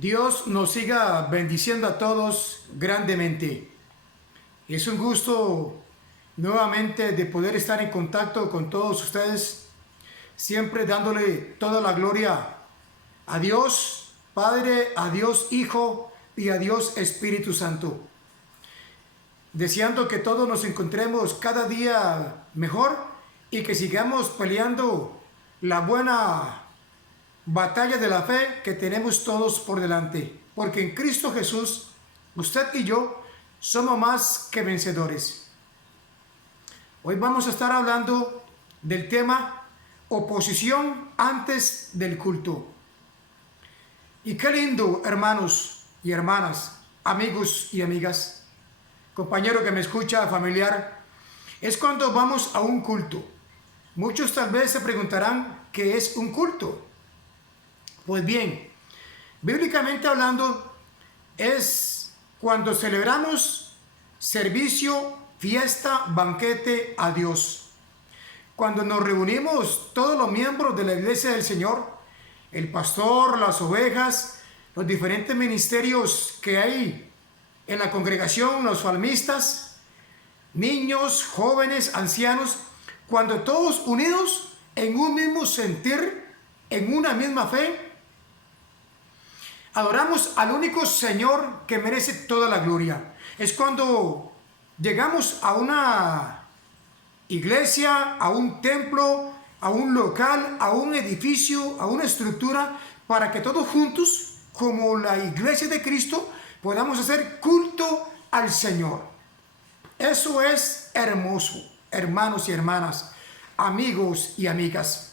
Dios nos siga bendiciendo a todos grandemente. Es un gusto nuevamente de poder estar en contacto con todos ustedes, siempre dándole toda la gloria a Dios Padre, a Dios Hijo y a Dios Espíritu Santo. Deseando que todos nos encontremos cada día mejor y que sigamos peleando la buena batalla de la fe que tenemos todos por delante, porque en Cristo Jesús, usted y yo somos más que vencedores. Hoy vamos a estar hablando del tema oposición antes del culto. Y qué lindo, hermanos y hermanas, amigos y amigas, compañero que me escucha, familiar, es cuando vamos a un culto. Muchos tal vez se preguntarán qué es un culto. Pues bien, bíblicamente hablando, es cuando celebramos servicio, fiesta, banquete a Dios. Cuando nos reunimos todos los miembros de la iglesia del Señor, el pastor, las ovejas, los diferentes ministerios que hay en la congregación, los salmistas, niños, jóvenes, ancianos, cuando todos unidos en un mismo sentir, en una misma fe, adoramos al único Señor que merece toda la gloria. Es cuando llegamos a una iglesia, a un templo, a un local, a un edificio, a una estructura, para que todos juntos, como la iglesia de Cristo, podamos hacer culto al Señor. Eso es hermoso, hermanos y hermanas, amigos y amigas.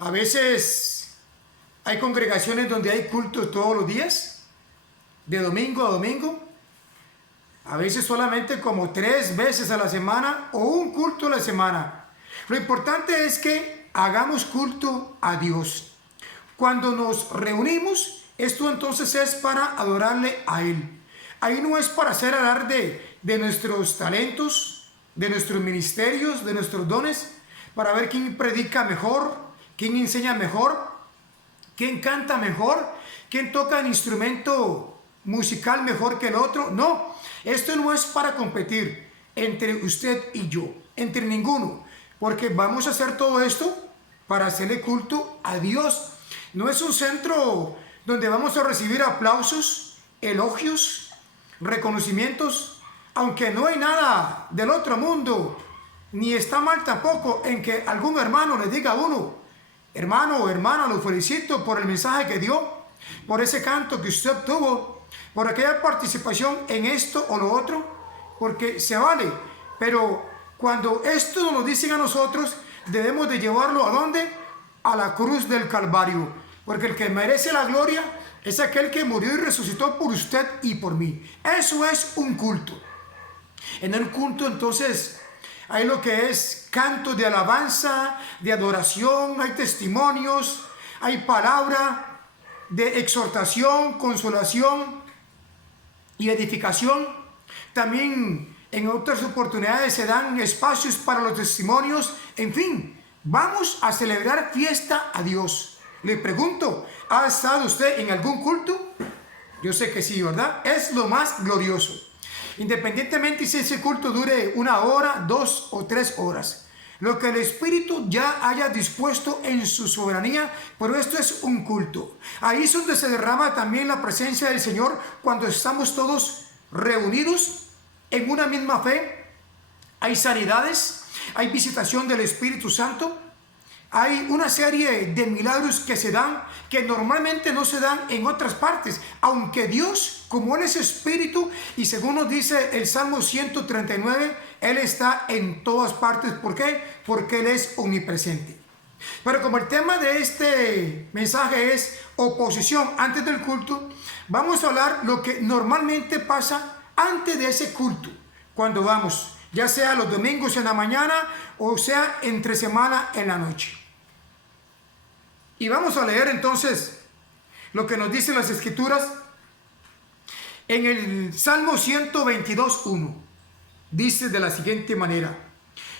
A veces hay congregaciones donde hay cultos todos los días, de domingo a domingo. A veces solamente como 3 veces a la semana o un culto a la semana. Lo importante es que hagamos culto a Dios. Cuando nos reunimos, esto entonces es para adorarle a Él. Ahí no es para hacer alarde de nuestros talentos, de nuestros ministerios, de nuestros dones, para ver quién predica mejor, quién enseña mejor, quién canta mejor, quién toca el instrumento musical mejor que el otro. No, esto no es para competir entre usted y yo, entre ninguno, porque vamos a hacer todo esto para hacerle culto a Dios. No es un centro donde vamos a recibir aplausos, elogios, reconocimientos, aunque no hay nada del otro mundo, ni está mal tampoco en que algún hermano le diga a uno: hermano o hermana, lo felicito por el mensaje que dio, por ese canto que usted obtuvo, por aquella participación en esto o lo otro, porque se vale. Pero cuando esto nos lo dicen a nosotros, debemos de llevarlo ¿a dónde? A la cruz del Calvario, porque el que merece la gloria es aquel que murió y resucitó por usted y por mí. Eso es un culto. En el culto entonces hay lo que es canto de alabanza, de adoración, hay testimonios, hay palabra de exhortación, consolación y edificación. También en otras oportunidades se dan espacios para los testimonios. En fin, vamos a celebrar fiesta a Dios. Le pregunto, ¿ha estado usted en algún culto? Yo sé que sí, ¿verdad? Es lo más glorioso. Independientemente si ese culto dure 1 hora, 2 o 3 horas. Lo que el Espíritu ya haya dispuesto en su soberanía, pero esto es un culto. Ahí es donde se derrama también la presencia del Señor, cuando estamos todos reunidos en una misma fe. Hay sanidades, hay visitación del Espíritu Santo, hay una serie de milagros que se dan, que normalmente no se dan en otras partes, aunque Dios, como Él es Espíritu, y según nos dice el Salmo 139, Él está en todas partes. ¿Por qué? Porque Él es omnipresente. Pero como el tema de este mensaje es oposición antes del culto, vamos a hablar lo que normalmente pasa antes de ese culto, cuando vamos, ya sea los domingos en la mañana o sea entre semana en la noche. Y vamos a leer entonces lo que nos dicen las Escrituras en el Salmo 122:1. Dice de la siguiente manera: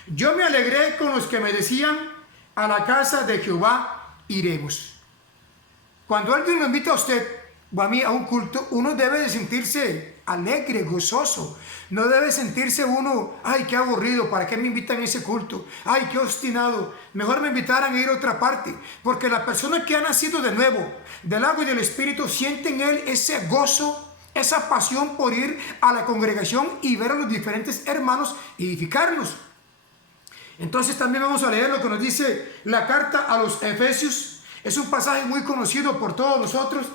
yo me alegré con los que me decían, a la casa de Jehová iremos. Cuando alguien lo invita a usted o a mí a un culto, uno debe de sentirse alegre, gozoso. No debe sentirse uno, ay, qué aburrido, ¿para qué me invitan a ese culto? Ay, qué obstinado, mejor me invitaran a ir a otra parte. Porque la persona que ha nacido de nuevo, del agua y del Espíritu, siente en él ese gozo, esa pasión por ir a la congregación y ver a los diferentes hermanos y edificarlos. Entonces también vamos a leer lo que nos dice la carta a los Efesios. Es un pasaje muy conocido por todos nosotros.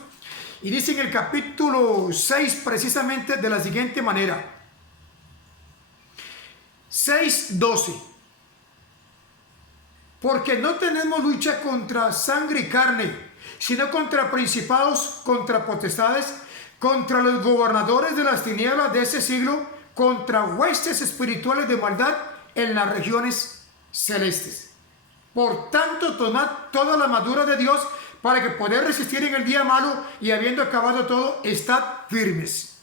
Y dice en el capítulo 6 precisamente de la siguiente manera. 6:12. Porque no tenemos lucha contra sangre y carne, sino contra principados, contra potestades, contra los gobernadores de las tinieblas de ese siglo, contra huestes espirituales de maldad en las regiones celestes. Por tanto, tomad toda la armadura de Dios para que podáis resistir en el día malo y habiendo acabado todo, estad firmes.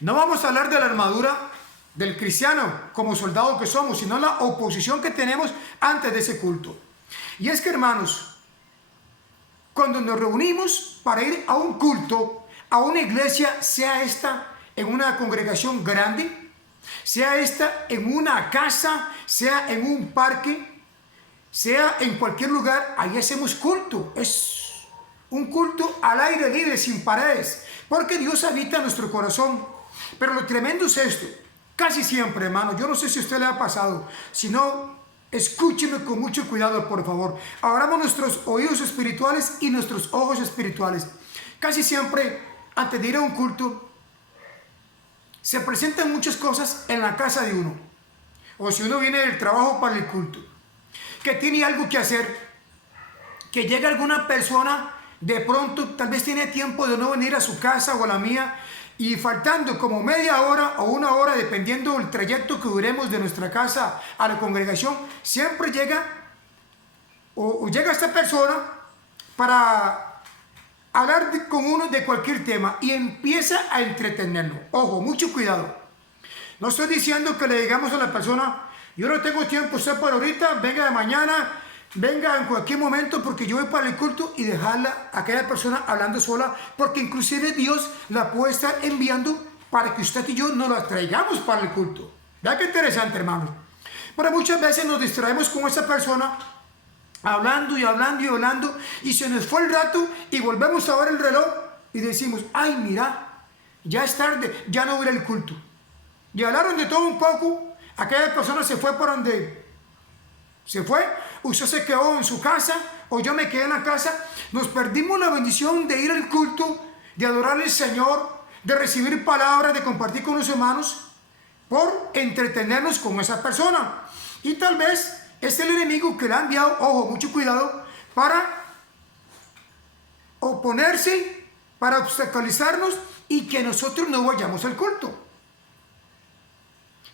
No vamos a hablar de la armadura del cristiano como soldado que somos, sino la oposición que tenemos antes de ese culto. Y es que, hermanos, cuando nos reunimos para ir a un culto, a una iglesia, sea esta en una congregación grande, sea esta en una casa, sea en un parque, sea en cualquier lugar, ahí hacemos culto. Es un culto al aire libre, sin paredes, porque Dios habita en nuestro corazón. Pero lo tremendo es esto. Casi siempre, hermano, yo no sé si a usted le ha pasado, si no, escúcheme con mucho cuidado, por favor. Abramos nuestros oídos espirituales y nuestros ojos espirituales. Casi siempre, antes de ir a un culto, se presentan muchas cosas en la casa de uno. O si uno viene del trabajo para el culto, que tiene algo que hacer, que llega alguna persona, de pronto, tal vez tiene tiempo de no venir a su casa o a la mía, y faltando como media hora o una hora, dependiendo del trayecto que duremos de nuestra casa a la congregación, siempre llega o llega esta persona para hablar con uno de cualquier tema y empieza a entretenerlo. Ojo, mucho cuidado. No estoy diciendo que le digamos a la persona, yo no tengo tiempo, usted por ahorita, venga de mañana, venga en cualquier momento porque yo voy para el culto, y dejarla a aquella persona hablando sola, porque inclusive Dios la puede estar enviando para que usted y yo nos la traigamos para el culto. ¿Verdad qué interesante, hermanos? Pero muchas veces nos distraemos con esa persona, hablando y hablando y hablando, y se nos fue el rato y volvemos a ver el reloj y decimos, ay, mira, ya es tarde, ya no voy a ir al culto. Y hablaron de todo un poco, aquella persona se fue por donde se fue, usted se quedó en su casa o yo me quedé en la casa. Nos perdimos la bendición de ir al culto, de adorar al Señor, de recibir palabras, de compartir con los hermanos, por entretenernos con esa persona. Y tal vez es el enemigo que le ha enviado, ojo, mucho cuidado, para oponerse, para obstaculizarnos y que nosotros no vayamos al culto.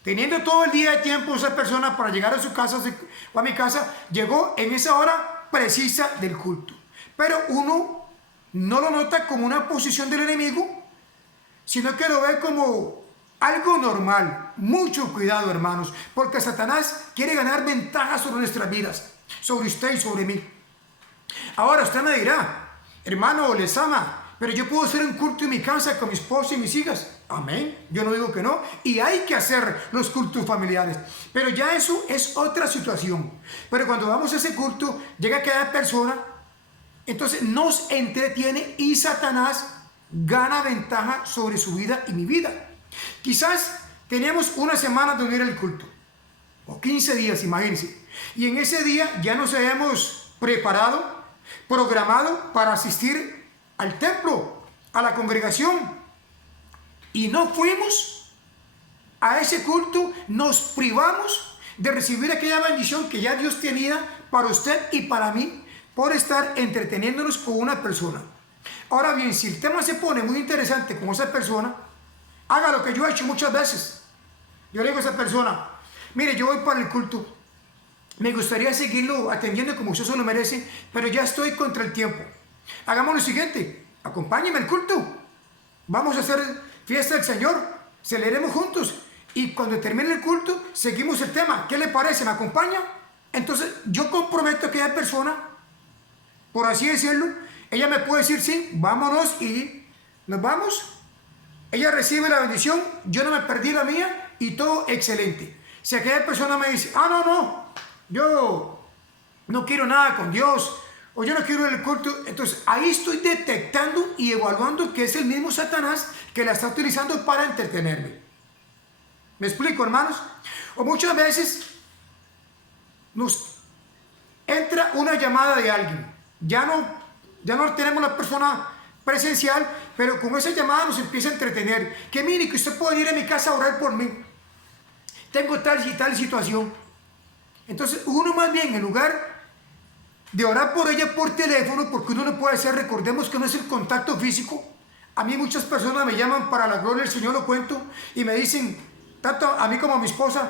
Teniendo todo el día de tiempo esa persona para llegar a su casa o a mi casa, llegó en esa hora precisa del culto. Pero uno no lo nota como una posición del enemigo, sino que lo ve como algo normal. Mucho cuidado, hermanos, porque Satanás quiere ganar ventaja sobre nuestras vidas, sobre usted y sobre mí. Ahora usted me dirá, hermano Lezama, pero yo puedo hacer un culto en mi casa con mi esposa y mis hijas. Amén, yo no digo que no, y hay que hacer los cultos familiares, pero ya eso es otra situación. Pero cuando vamos a ese culto, llega cada persona, entonces nos entretiene y Satanás gana ventaja sobre su vida y mi vida. Quizás tenemos una semana de unir el culto, o 15 días, imagínense, y en ese día ya nos hayamos preparado, programado para asistir al templo, a la congregación, y no fuimos a ese culto, nos privamos de recibir aquella bendición que ya Dios tenía para usted y para mí, por estar entreteniéndonos con una persona. Ahora bien, si el tema se pone muy interesante con esa persona, haga lo que yo he hecho muchas veces. Yo le digo a esa persona, mire, yo voy para el culto, me gustaría seguirlo atendiendo como usted se lo merece, pero ya estoy contra el tiempo. Hagamos lo siguiente, acompáñeme al culto, vamos a hacer fiesta del Señor, celebremos juntos, y cuando termine el culto seguimos el tema. ¿Qué le parece? ¿Me acompaña? Entonces yo comprometo a aquella persona por así decirlo, ella me puede decir, sí, vámonos y nos vamos. Ella recibe la bendición, yo no me perdí la mía y todo excelente. Si aquella persona me dice, no, yo no quiero nada con Dios, o yo no quiero el culto, entonces ahí estoy detectando y evaluando que es el mismo Satanás que la está utilizando para entretenerme. ¿Me explico, hermanos? O muchas veces nos entra una llamada de alguien, ya no tenemos la persona presencial, pero con esa llamada nos empieza a entretener, que mire, que usted puede ir a mi casa a orar por mí, tengo tal y tal situación. Entonces uno más bien, en lugar de orar por ella por teléfono, porque uno no puede hacer, recordemos que no es el contacto físico. A mí muchas personas me llaman para la gloria del Señor, lo cuento, y me dicen, tanto a mí como a mi esposa,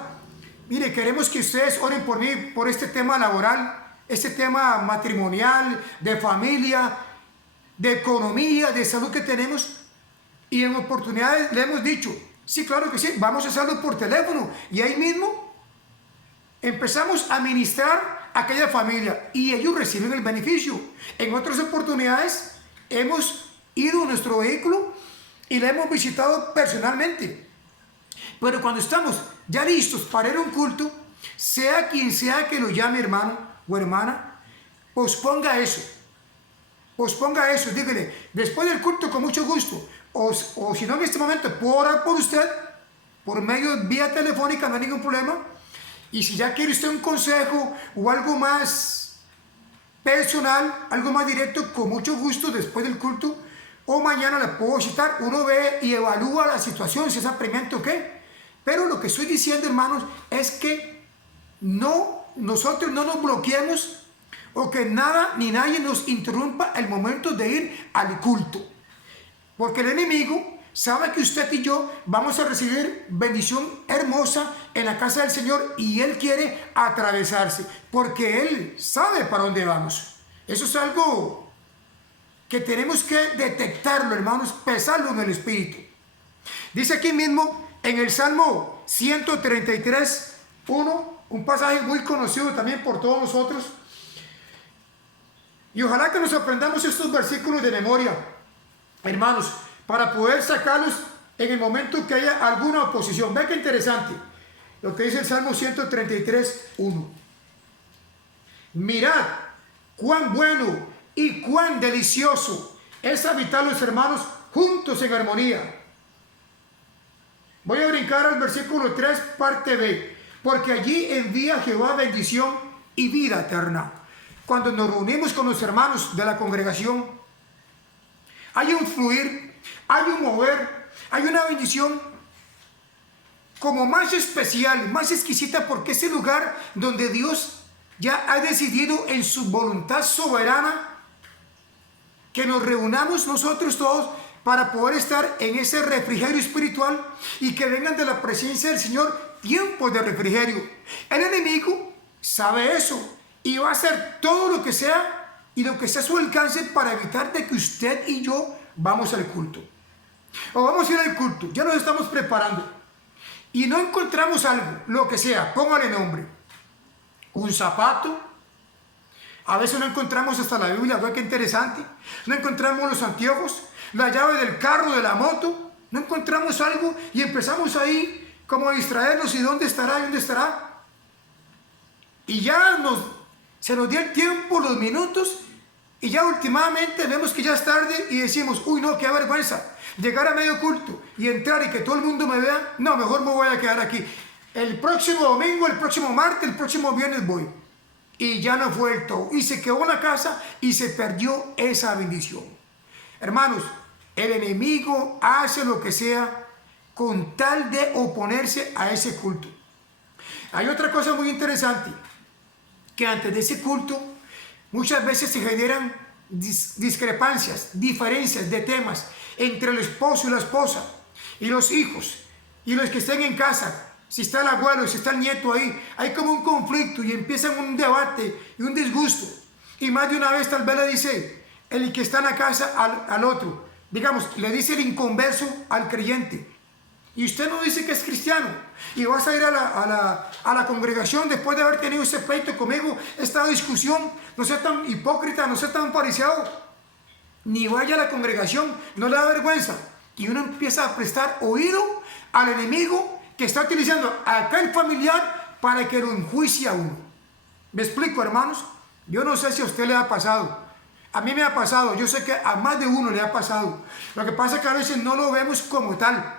mire, queremos que ustedes oren por mí, por este tema laboral, este tema matrimonial, de familia, de economía, de salud que tenemos. Y en oportunidades le hemos dicho, sí, claro que sí, vamos a hacerlo por teléfono. Y ahí mismo empezamos a ministrar a aquella familia y ellos reciben el beneficio. En otras oportunidades hemos ido a nuestro vehículo y la hemos visitado personalmente. Pero cuando estamos ya listos para ir a un culto, sea quien sea que lo llame, hermano o hermana, posponga eso. Posponga eso, dígale, después del culto con mucho gusto, o si no en este momento puedo orar por usted, por medio de vía telefónica, no hay ningún problema. Y si ya quiere usted un consejo o algo más personal, algo más directo, con mucho gusto después del culto, o mañana le puedo visitar, uno ve y evalúa la situación, si es apremiante o qué. Pero lo que estoy diciendo, hermanos, es que nosotros no nos bloqueemos o que nada ni nadie nos interrumpa el momento de ir al culto. Porque el enemigo sabe que usted y yo vamos a recibir bendición hermosa en la casa del Señor y Él quiere atravesarse, porque Él sabe para dónde vamos. Eso es algo que tenemos que detectarlo, hermanos, pesarlo en el espíritu. Dice aquí mismo en el Salmo 133, 1, un pasaje muy conocido también por todos nosotros. Y ojalá que nos aprendamos estos versículos de memoria, hermanos, para poder sacarlos en el momento que haya alguna oposición. Vean qué interesante lo que dice el Salmo 133, 1. Mirad cuán bueno y cuán delicioso es habitar los hermanos juntos en armonía. Voy a brincar al versículo 3, parte B. Porque allí envía Jehová bendición y vida eterna. Cuando nos reunimos con los hermanos de la congregación, hay un fluir, hay un mover, hay una bendición como más especial, más exquisita, porque es el lugar donde Dios ya ha decidido en su voluntad soberana que nos reunamos nosotros todos para poder estar en ese refrigerio espiritual y que vengan de la presencia del Señor tiempos de refrigerio. El enemigo sabe eso y va a hacer todo lo que sea y lo que sea a su alcance para evitar de que usted y yo vamos al culto. O vamos a ir al culto, ya nos estamos preparando y no encontramos algo, lo que sea, póngale nombre, un zapato. A veces no encontramos hasta la Biblia, ¿ve qué interesante? No encontramos los anteojos, la llave del carro, de la moto, no encontramos algo y empezamos ahí como a distraernos y dónde estará y dónde estará. Y ya se nos dio el tiempo, los minutos, y ya últimamente vemos que ya es tarde y decimos, uy no, qué vergüenza, llegar a medio culto y entrar y que todo el mundo me vea, no, mejor me voy a quedar aquí. El próximo domingo, el próximo martes, el próximo viernes voy. Y ya no fue el todo. Y se quedó en la casa y se perdió esa bendición. Hermanos, el enemigo hace lo que sea con tal de oponerse a ese culto. Hay otra cosa muy interesante, que antes de ese culto muchas veces se generan discrepancias, diferencias de temas entre el esposo y la esposa, y los hijos, y los que estén en casa. Si está el abuelo, si está el nieto ahí, hay como un conflicto y empiezan un debate y un disgusto. Y más de una vez tal vez le dice el que está en la casa al otro, digamos, le dice el inconverso al creyente, y usted no dice que es cristiano, y vas a ir a la congregación después de haber tenido ese pleito conmigo, esta discusión, no sea tan hipócrita, no sea tan pariciado, ni vaya a la congregación, no le da vergüenza. Y uno empieza a prestar oído al enemigo que está utilizando a aquel familiar para que lo enjuicie a uno. ¿Me explico, hermanos? Yo no sé si a usted le ha pasado. A mí me ha pasado, yo sé que a más de uno le ha pasado. Lo que pasa es que a veces no lo vemos como tal.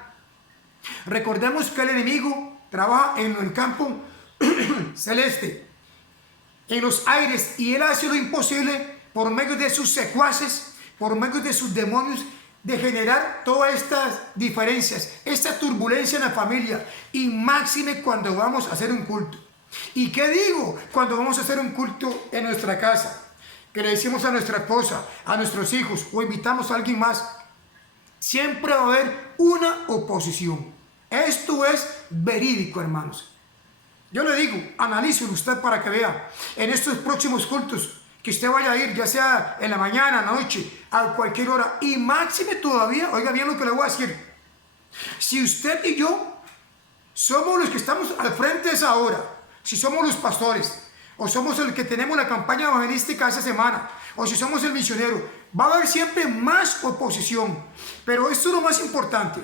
Recordemos que el enemigo trabaja en el campo celeste, en los aires, y él hace lo imposible por medio de sus secuaces, por medio de sus demonios, de generar todas estas diferencias, esta turbulencia en la familia, y máxime cuando vamos a hacer un culto. ¿Y qué digo cuando vamos a hacer un culto en nuestra casa? Que le decimos a nuestra esposa, a nuestros hijos, o invitamos a alguien más, siempre va a haber una oposición. Esto es verídico, hermanos. Yo le digo, analícelo usted para que vea en estos próximos cultos que usted vaya a ir, ya sea en la mañana, noche, a cualquier hora, y máxime todavía, oiga bien lo que le voy a decir. Si usted y yo somos los que estamos al frente de esa hora, si somos los pastores, o somos el que tenemos la campaña evangelística esa semana, o si somos el misionero, va a haber siempre más oposición. Pero esto es lo más importante.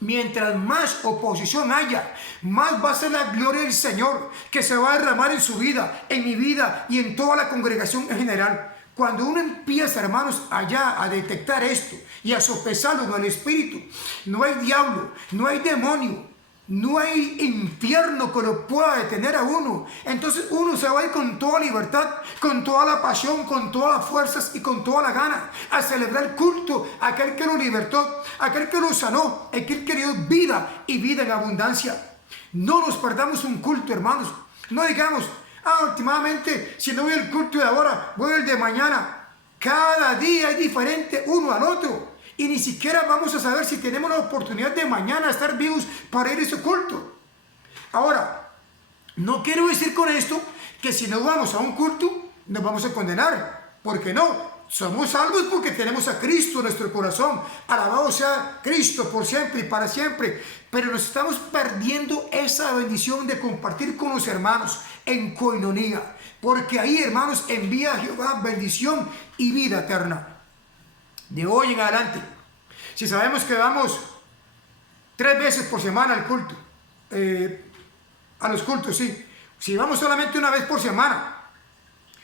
Mientras más oposición haya, más va a ser la gloria del Señor que se va a derramar en su vida, en mi vida y en toda la congregación en general. Cuando uno empieza, hermanos, allá a detectar esto y a sopesarlo en el Espíritu, no hay diablo, no hay demonio, no hay infierno que lo pueda detener a uno. Entonces uno se va a ir con toda libertad, con toda la pasión, con todas las fuerzas y con toda la gana a celebrar el culto a aquel que lo libertó, a aquel que lo sanó, a aquel que dio vida y vida en abundancia. No nos perdamos un culto, hermanos. No digamos, últimamente si no voy al culto de ahora, voy al de mañana. Cada día es diferente uno al otro. Y ni siquiera vamos a saber si tenemos la oportunidad de mañana estar vivos para ir a ese culto. Ahora, no quiero decir con esto que si no vamos a un culto nos vamos a condenar. ¿Por qué no? Somos salvos porque tenemos a Cristo en nuestro corazón. Alabado sea Cristo por siempre y para siempre. Pero nos estamos perdiendo esa bendición de compartir con los hermanos en coinonía. Porque ahí, hermanos, envía a Jehová bendición y vida eterna. De hoy en adelante, si sabemos que vamos 3 veces por semana al culto, a los cultos, sí. Si vamos solamente una vez por semana,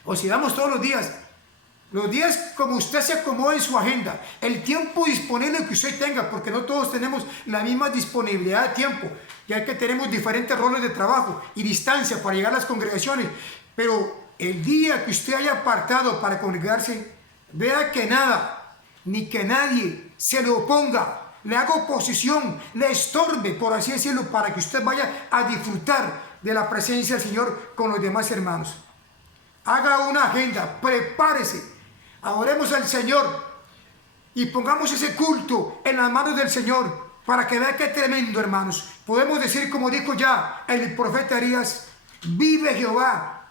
o si vamos todos los días como usted se acomoda en su agenda, el tiempo disponible que usted tenga, porque no todos tenemos la misma disponibilidad de tiempo, ya que tenemos diferentes roles de trabajo y distancia para llegar a las congregaciones, pero el día que usted haya apartado para congregarse, vea que nada, ni que nadie se le oponga, le haga oposición, le estorbe, por así decirlo, para que usted vaya a disfrutar de la presencia del Señor con los demás hermanos. Haga una agenda, prepárese, adoremos al Señor y pongamos ese culto en las manos del Señor para que vea qué tremendo, hermanos. Podemos decir, como dijo ya el profeta Elías, vive Jehová,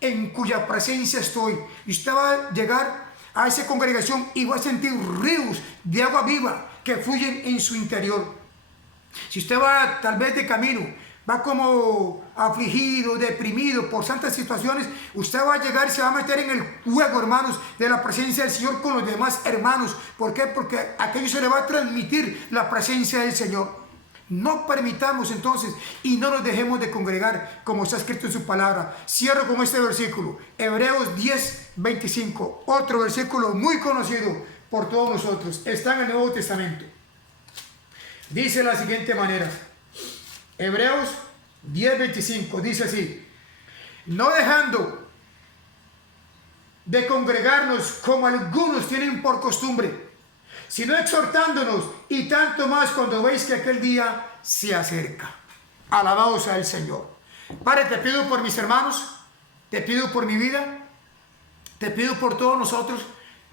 en cuya presencia estoy. Y usted va a llegar a esa congregación y va a sentir ríos de agua viva que fluyen en su interior. Si usted va tal vez de camino, va como afligido, deprimido por tantas situaciones, usted va a llegar y se va a meter en el fuego, hermanos, de la presencia del Señor con los demás hermanos. ¿Por qué? Porque a aquello se le va a transmitir la presencia del Señor. No permitamos entonces y no nos dejemos de congregar como está escrito en su palabra. Cierro con este versículo, Hebreos 10:25, otro versículo muy conocido por todos nosotros. Está en el Nuevo Testamento. Dice de la siguiente manera, Hebreos 10:25, dice así: no dejando de congregarnos como algunos tienen por costumbre, sino exhortándonos, y tanto más cuando veis que aquel día se acerca. Alabado sea el Señor. Padre, te pido por mis hermanos, te pido por mi vida, te pido por todos nosotros,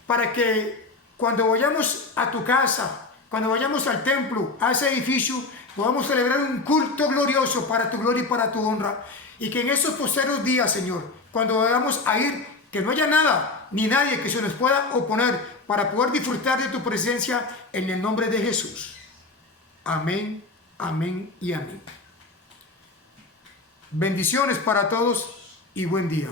para que cuando vayamos a tu casa, cuando vayamos al templo, a ese edificio, podamos celebrar un culto glorioso para tu gloria y para tu honra. Y que en esos posteros días, Señor, cuando vayamos a ir, que no haya nada ni nadie que se nos pueda oponer para poder disfrutar de tu presencia en el nombre de Jesús. Amén, amén y amén. Bendiciones para todos y buen día.